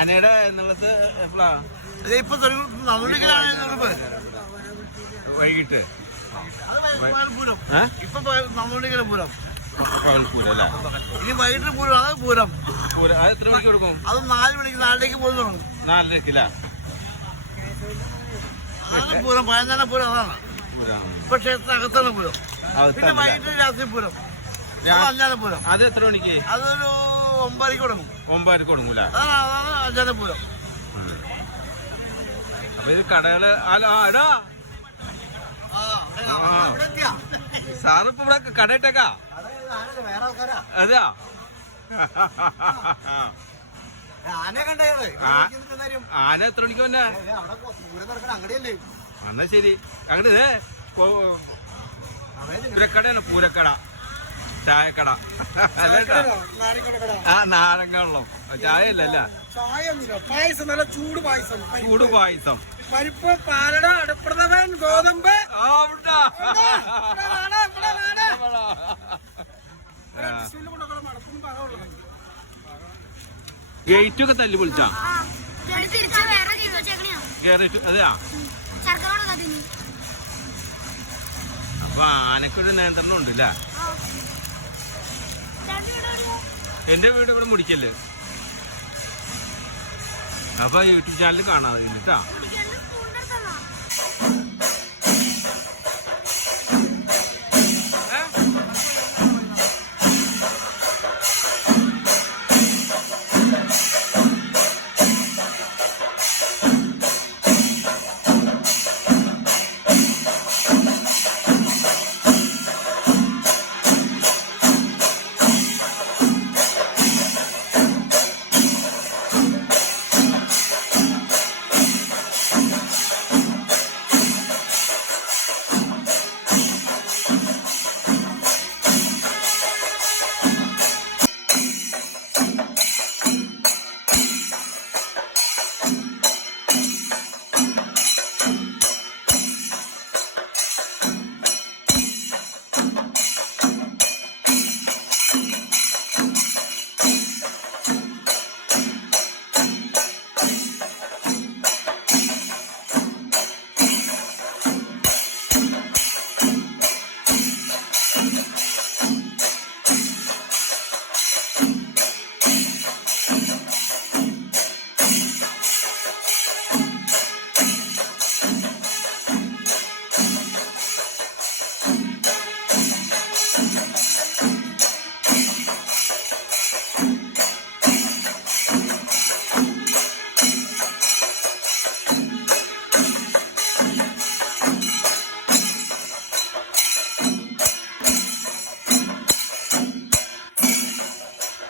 ആനയുടെ എന്നുള്ളത് എപ്പോഴാ? ഇപ്പൊ നടന്നുകൊണ്ടിരിക്കലാണ് വൈകിട്ട് പൂരം. ഇപ്പൊ നടന്നുകൊണ്ടിരിക്കുന്ന പൂരം. പൂരം അല്ലേ? ഇനി വൈകിട്ട് പൂരം. അതാണ് പൂരം. പൂരം അത് എത്ര മണിക്ക് കൊടുക്കും? അത് 4 മണിക്ക് 4ലേക്ക് പോകുന്നു. 4:00 അതാണ് പൂരം. പഴഞ്ഞാന പൂരം അതാണ്. ഇപ്പൊ ക്ഷേത്രത്തിനകത്താണ് പൂരം. പിന്നെ വൈകിട്ട് രാത്രി പൂരം. അഞ്ചാന പൂരം. അത് എത്ര മണിക്ക്? അതൊരു 9:00 തുടങ്ങും. 9:00 കൊടുങ്ങൂല. അതാണ് അഞ്ചാന പൂരം. അപ്പൊ ഇത് കടകള് എടാ സാറിപ്പോ ഇവിടെ കടയിട്ടേക്കാ? അതെയാ? ആന എത്ര മണിക്ക് വന്നെ? എന്നാ ശരി. അങ്ങോട്ട് പൂരക്കടയാണ്. പൂരക്കട, ചായക്കട. ആ നാരങ്ങ വെള്ളം. ചായ ഇല്ലല്ല, പായസം. നല്ല ചൂട് പായസം. ചൂട് പായസം. പരിപ്പ്, പാലട, അടുപ്രഥമൻ, ഗോതമ്പ്. ഗേറ്റൊക്കെ തല്ലി പൊളിച്ചാ? അതെയാ? അപ്പൊ ആനക്കൊരു നിയന്ത്രണം ഉണ്ടല്ലേ? എന്റെ വീട് ഇവിടെ മുടിക്കല്ലേ. അപ്പൊ യൂട്യൂബ് ചാനൽ കാണാതെ കേട്ടാ.